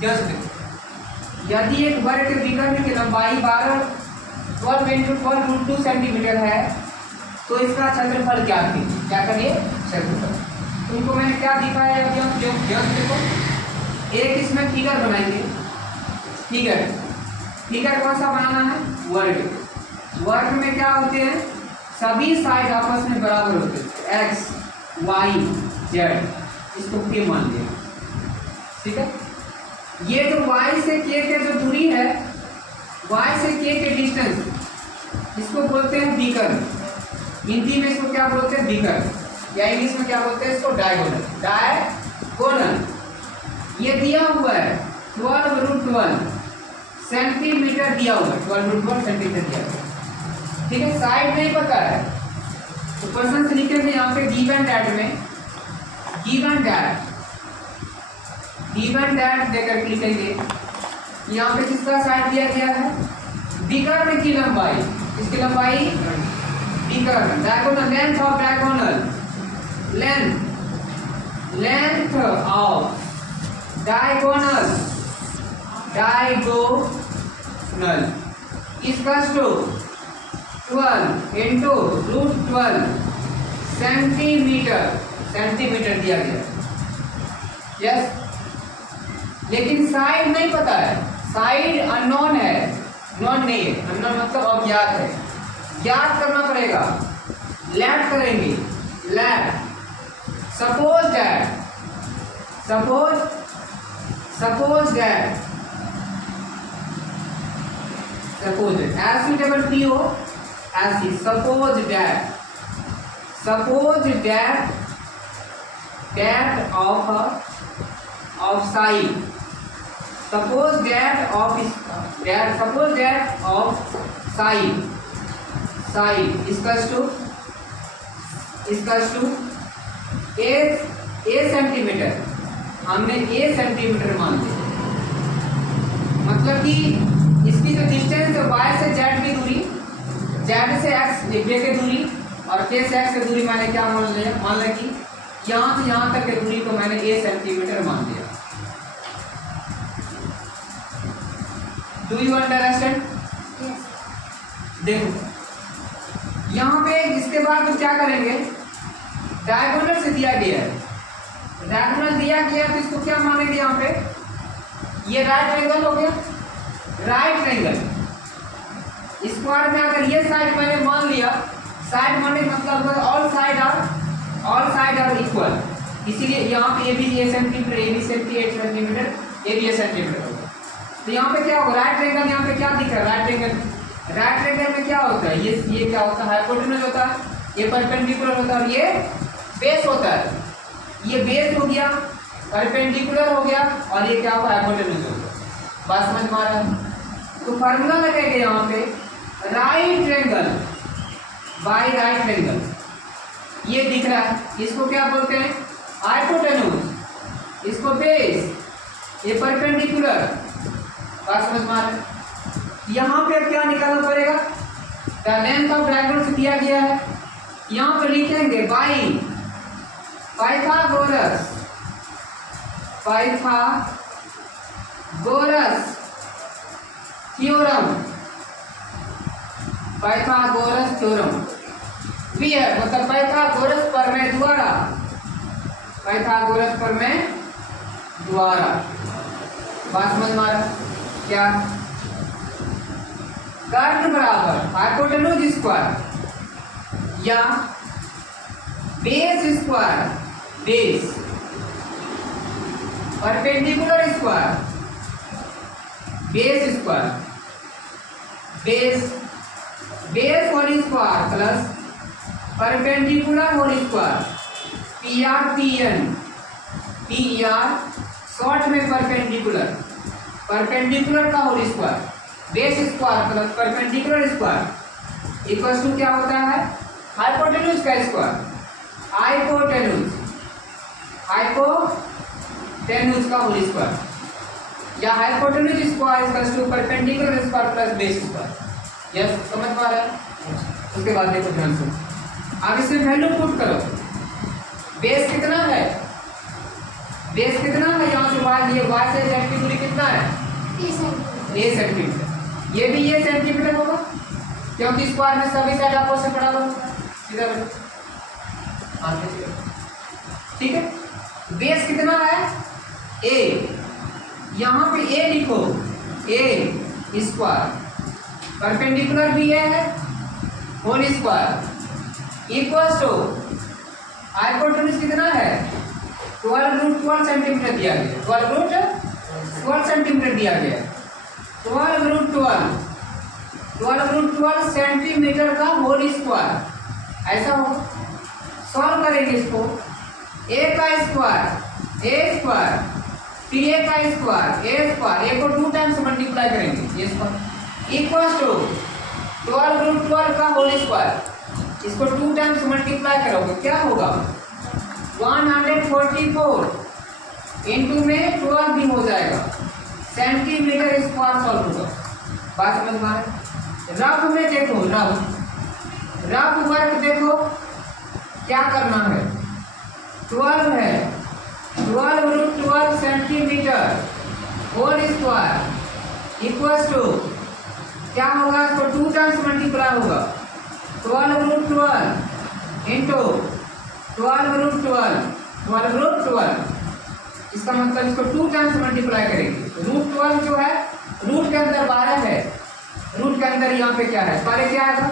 Just यदि एक वर्ग के विकर्ण की लंबाई 12 × 12 √2 सेंटीमीटर है तो इसका क्षेत्रफल क्या कीजिए, क्या करिए क्षेत्रफल। तुमको मैंने क्या दिखाया है अभी हम जस्ट देखो, एक इसमें फिगर बनाएंगे, फिगर कौन सा बनाना है, वर्ग में क्या होते हैं, सभी साइड आपस में बराबर होते हैं, एक्स वाई जेड, इसको के मान लिया, ठीक है। ये जो y से k के जो दूरी है, y से k के डिस्टेंस, इसको बोलते हैं विकर्ण। हिंदी में इसको क्या बोलते हैं, विकर्ण, या इंग्लिश में क्या बोलते हैं इसको, डायगोनल। ये दिया हुआ है 12 √12 सेंटीमीटर दिया हुआ है, 12 √12 सेंटीमीटर दिया हुआ है, ठीक है। साइड नहीं पता है तो क्वेश्चन से लिखेंगे यहाँ पे गिवन दैट देकर लिखेंगे। यहाँ पे किसका साइड दिया गया है, विकर्ण की लंबाई, इसकी लंबाई विकर्ण, diagonal length of diagonal, length of diagonal इसका 12 इंटू √12 सेंटीमीटर दिया गया, यस। लेकिन साइड नहीं पता है, साइड अननोन है, नॉन नहीं है, अननोन मतलब अज्ञात है, ज्ञात करना पड़ेगा, लैट करेंगे, lat. Suppose that a centimetre, हमने a सेंटीमीटर मान लिया, मतलब कि इसकी जो डिस्टेंस है y से z की दूरी, z से x की दूरी और k से x की दूरी मैंने क्या मान लिया कि यहाँ से यहाँ तक की दूरी को मैंने a सेंटीमीटर मान लिया। Do you understand? देखो यहाँ पे इसके बाद तो क्या करेंगे, डायगोनल से दिया गया है, डायगोनल दिया गया तो इसको क्या मानेंगे, यहाँ पे ये राइट एंगल हो गया, राइट एंगल स्क्वायर में अगर ये साइड मैंने मान लिया, साइड मानने का मतलब ऑल साइड आर इक्वल, इसीलिए यहाँ पे A B centimetre, A B centimetre, A B centimetre होगा। तो यहाँ पे क्या होगा, राइट एंगल, यहाँ पे क्या दिख रहा है, राइट एंगल में क्या होता है, ये क्या होता है, हाइपोटेन्यूज होता है, ये परपेंडिकुलर होता है और ये बेस होता है, ये बेस हो गया, परपेंडिकुलर हो गया और ये क्या होगा, हाइपोटेन्यूज हो गया। बात समझ में आ रहा है? तो फार्मूला लगेगा यहाँ पे, right angle by right angle, ये दिख रहा है, इसको क्या बोलते हैं, हाइपोटेन्यूज, इसको बेस, ये परपेंडिकुलर। बात समझ में आ रहा है? यहाँ पे क्या निकालना पड़ेगा, लेंथ ऑफ डायगोनल से दिया गया है, यहाँ पे लिखेंगे बाई पाइथागोरस थ्योरम, भी है मतलब पाइथागोरस प्रमेय द्वारा। बात समझ में आ रहा क्या, कर्ण बराबर हाइपोटेन्यूज स्क्वायर या base square, base perpendicular square, base whole square plus perpendicular whole square, PR short में परपेंडिकुलर का whole square, base square plus perpendicular square equals to क्या होता है, हाइपोटेन्यूज का स्क्वायर, हाइपोटेन्यूज का होल स्क्वायर या hypotenuse square equals to perpendicular square plus base square. Yes, समझ पा रहे हैं? उसके बाद देखो ध्यान से, अब इसमें वैल्यू पुट करो, बेस कितना है, यहाँ से y से z की दूरी कितनी ए सेंटीमीटर। ये भी ये सेंटीमीटर होगा क्योंकि स्क्वायर में सभी साइड आपस में बराबर होता है। सीधा ठीक है। बेस कितना है ए, यहाँ पे ए लिखो, ए स्क्वायर परपेंडिकुलर भी है whole square equals to hypotenuse कितना है 12√12 सेंटीमीटर दिया गया, 12√12 सेंटीमीटर दिया गया, 12√12 सेंटीमीटर का होल स्क्वायर ऐसा हो। सॉल्व करेंगे इसको, ए का स्क्वायर ए स्क्वायर फिर ए का स्क्वायर ए को 2 टाइम्स मल्टीप्लाई करेंगे ये स्क्वायर इक्वल्स टू 12√12 का होल स्क्वायर, इसको 2 टाइम्स मल्टीप्लाई करोगे क्या होगा 144 इंटू में 12 भी हो जाएगा सेंटीमीटर स्क्वायर सॉल्व होगा। बात समझ में आ रहा है। रफ में देखो, रफ वर्क देखो क्या करना है, 12 है, 12√12 centimetre whole square equals to क्या होगा, इसको 2 टाइम्स मल्टीप्लाई होगा 12√12 इंटू 12√12 इसका मतलब इसको 2 टाइम्स मल्टीप्लाई करेंगे। √12 जो है रूट के अंदर 12 है, रूट के अंदर यहाँ पे क्या है, पहले क्या आएगा,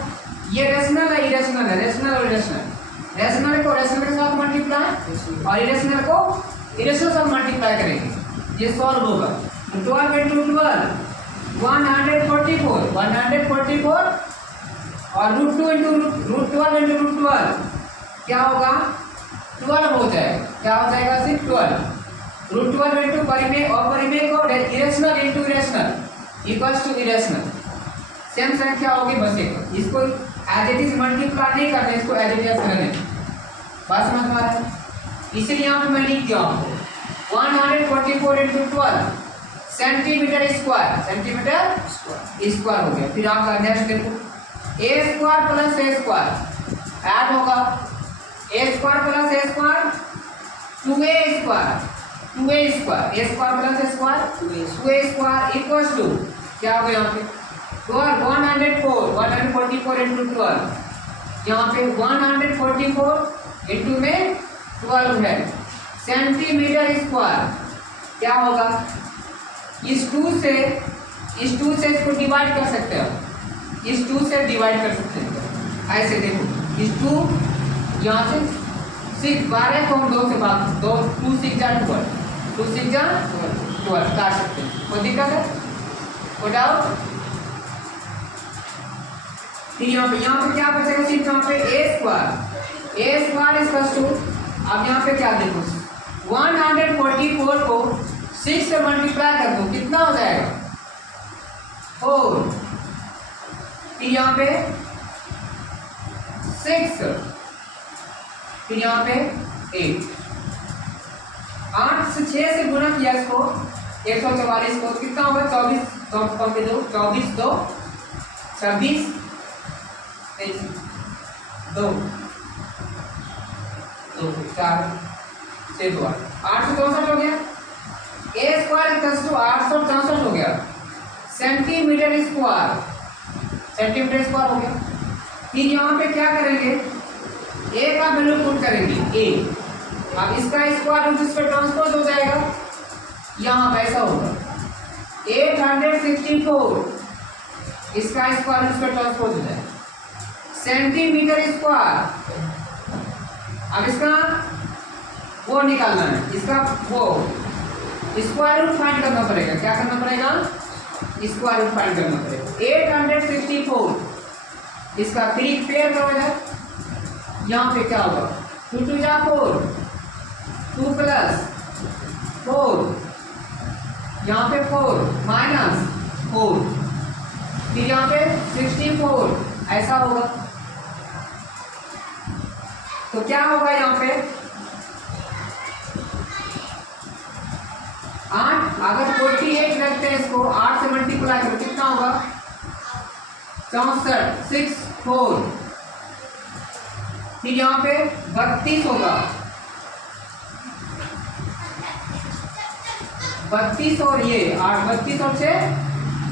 ये रेशनल है इरेशनल है, रेशनल और इरेशनल, रेशनल को रेशनल के साथ मल्टीप्लाई और इरेशनल को इरेशनल से मल्टीप्लाई करेंगे, ये सॉल्व होगा। 12 इंटू 12 144 और √2 इंटू √12 इंटू √12 क्या होगा 12 हो जाएगा, क्या हो जाएगा सिर्फ 12, √12 इंटू परिमेय और परिमेय को irrational into irrational equals to irrational, same संख्या होगी बस एक, इसको एज इट इज मल्टीप्लाई नहीं करना, इसको एज इट इज करने। बात समझ में आ रहा है, इसलिए यहाँ पे मैं लिख दिया आपको 144 इंटू 12 सेंटीमीटर स्क्वायर हो गया। फिर आपका नेक्स्ट देखो a square plus a square add होगा, a square plus a square 2a square a square plus a square 2a square equals to क्या हो गया यहाँ पे 144 इंटू 12, यहाँ पे 144 इंटू में 12 है सेंटीमीटर स्क्वायर, क्या होगा इस 2 से इसको डिवाइड कर सकते हो, इस 2 से डिवाइड कर सकते हैं ऐसे देखो, इस 2 यहाँ से 6 12 को हम 2 से भाग 2 6 जा 12 काट सकते हैं, कोई दिक्कत है, कोई डाउट। फिर यहाँ पे क्या बचेगा सिर्फ यहाँ पे ए स्क्वायर इक्वल्स टू, अब यहाँ पे क्या देखो 144 को 6 से मल्टीप्लाई कर दो कितना हो जाएगा 4, फिर यहाँ पे 6, फिर यहाँ पे 8, 8 से 6 से गुणा किया इसको 144 को कितना होगा 24 2 26 2 4 6 2 864 हो गया, ए स्क्वायर इक्वल्स टू 864 हो गया सेंटीमीटर स्क्वायर हो गया। फिर यहाँ पे क्या करेंगे ए का वैल्यू पुट करेंगे ए, अब इसका स्क्वायर रूट इस पर ट्रांसपोज हो जाएगा, यहाँ पैसा होगा 864 इसका स्क्वायर रूट इस पर ट्रांसपोज हो जाएगा सेंटीमीटर स्क्वायर। अब इसका वो निकालना है, इसका वो स्क्वायर रूट फाइंड करना पड़ेगा, क्या करना पड़ेगा स्क्वायर रूट फाइंड करना पड़ेगा 864 इसका 3 पेयर करो इधर, यहाँ पे क्या होगा 2 2 जा 4 2 प्लस 4 यहाँ पे 4 माइनस 4 फिर यहाँ पे 64 ऐसा होगा, तो क्या होगा यहाँ पे 8, अगर 48 रखते हैं इसको 8 से मल्टीप्लाई करो कितना होगा 64 6 4, फिर यहाँ पे 32 होगा 32 और ये 8, 32 और 6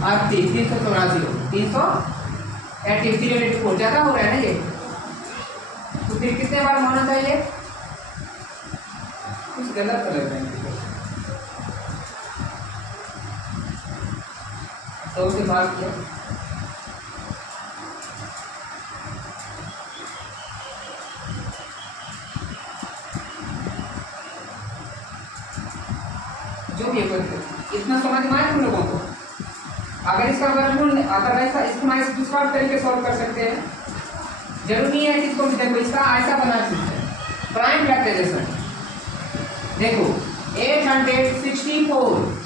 38, 384 हो, 384 ज्यादा हो रहा है ना ये, तो फिर कितने बार होना चाहिए? कुछ गलत कर रहे हैं तो उसे भाग किया, जो भी इतना समझ में आया तुम लोगों को? अगर इसका वर्गमूल अगर ऐसा इसको मैं दूसरा तरीके सॉल्व कर सकते हैं, जरूरी है कि इसको देखो इसका ऐसा बना सकते हैं प्राइम फैक्टराइजेशन। देखो 864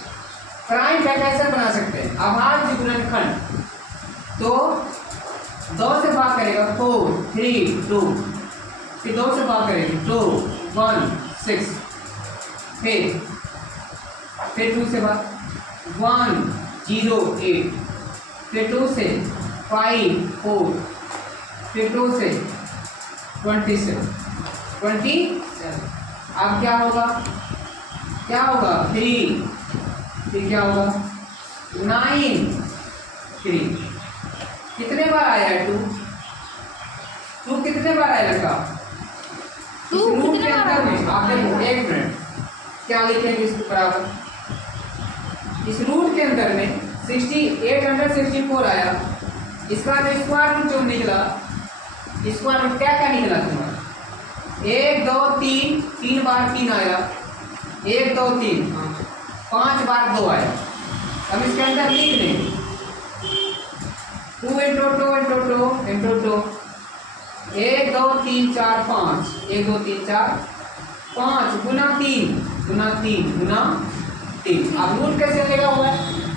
प्राइम फैक्टराइजेशन बना सकते हैं, अभाज्य गुणनखंड, तो 2 से भाग करेगा 4 3 2, फिर 2 से भाग करेंगे 2 1 6, फिर 2 से भाग 1 0 8, फिर 2 से 5 4, फिर 2 से 27 अब क्या होगा 3, फिर क्या होगा 9 3, कितने बार आया है 2 कितने बार आया लड़का? इस रूट के अंदर में आप देखो 1 मिनट क्या लिखेंगे इसके बराबर, इस रूट के अंदर में 864 आया, इसका जो स्क्वायर रूट जो निकला, स्क्वायर रूट क्या निकला तुम्हारा? 1 2 3 बार 3 आया, 1 2 3 5 बार 2 आया। अब इसके अंदर लिख लेंगे 2 into 2 into 2 into 2, 1 2 3 4 5, 1 2 3 4 5 गुना 3 गुना 3 गुना 3। अब रूट कैसे लेगा हुआ है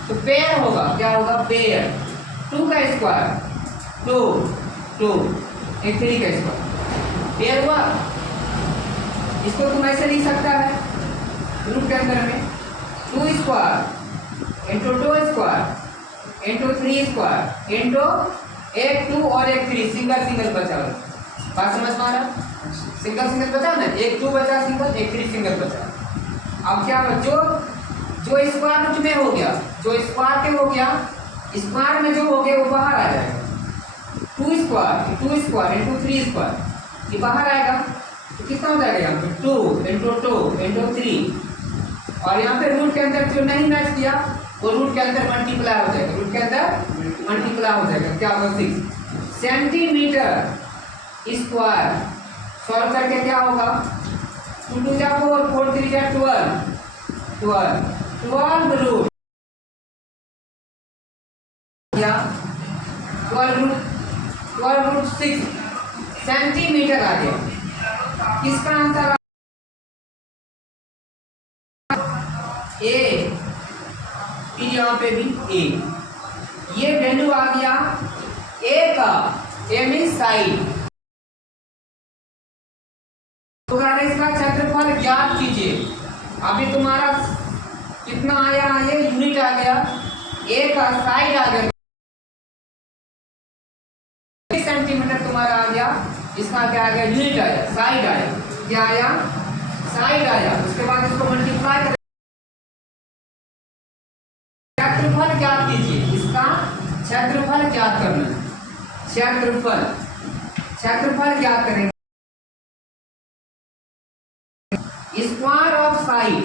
तो पेयर होगा, क्या होगा पेयर, 2 का स्क्वायर 2 2 एक 3 का स्क्वायर पेयर हुआ। इसको तुम ऐसे लिख सकता है रूट के अंदर में 2 square into 2 square into 3 square into 1 2 और 1 3, सिंगल बचा। बात समझ में आ रहा? सिंगल बचा ना, 1 2 बचा सिंगल, 1 3 सिंगल बचा। अब क्या जो स्क्वायर रूट में हो गया, जो स्क्वायर के हो गया, स्क्वायर में जो हो गया वो बाहर आ जाएगा, 2 स्क्वायर इंटू 3 स्क्वायर ये बाहर आएगा, तो कितना हो जाएगा यहाँ पे 2 इंटू 2 इंटू 3, और यहाँ पे रूट के अंदर जो नहीं मैच किया वो रूट के अंदर मल्टीप्लाई हो जाएगा, रूट के अंदर मल्टीप्लाई हो जाएगा, क्या होगा 6 सेंटीमीटर स्क्वायर। सॉल्व करके क्या होगा 2 2 जा 4 4 3 जा 12 रूट या 12 रूट 6 सेंटीमीटर आ गया। किसका आंसर ए, फिर यहाँ पे भी ए, ये वैल्यू आ गया ए का, ए मीन साइड। तो इसका क्षेत्रफल ज्ञात कीजिए। अभी तुम्हारा कितना आया, ये यूनिट आ गया, ए का साइड आ गया सेंटीमीटर तुम्हारा आ गया, इसका क्या आ गया यूनिट आया, साइड आया, क्या आया साइड आया। उसके बाद इसको मल्टीप्लाई कर क्षेत्रफल ज्ञात कीजिए, इसका क्षेत्रफल ज्ञात करना है, क्षेत्रफल ज्ञात करेंगे। Square of side,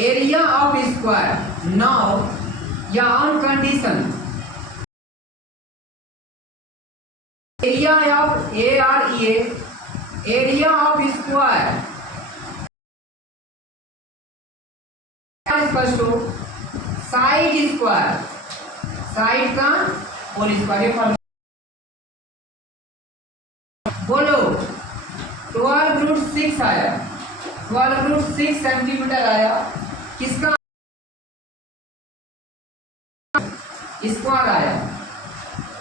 area of square. Now या on condition area of area of square side square, side का होल स्क्वायर। बोलो 12 रूट 6 आया, 12 रूट 6 सेंटीमीटर आया, किसका स्क्वायर आया।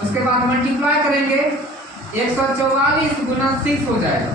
उसके बाद मल्टीप्लाई करेंगे 144 गुना 6 हो जाएगा,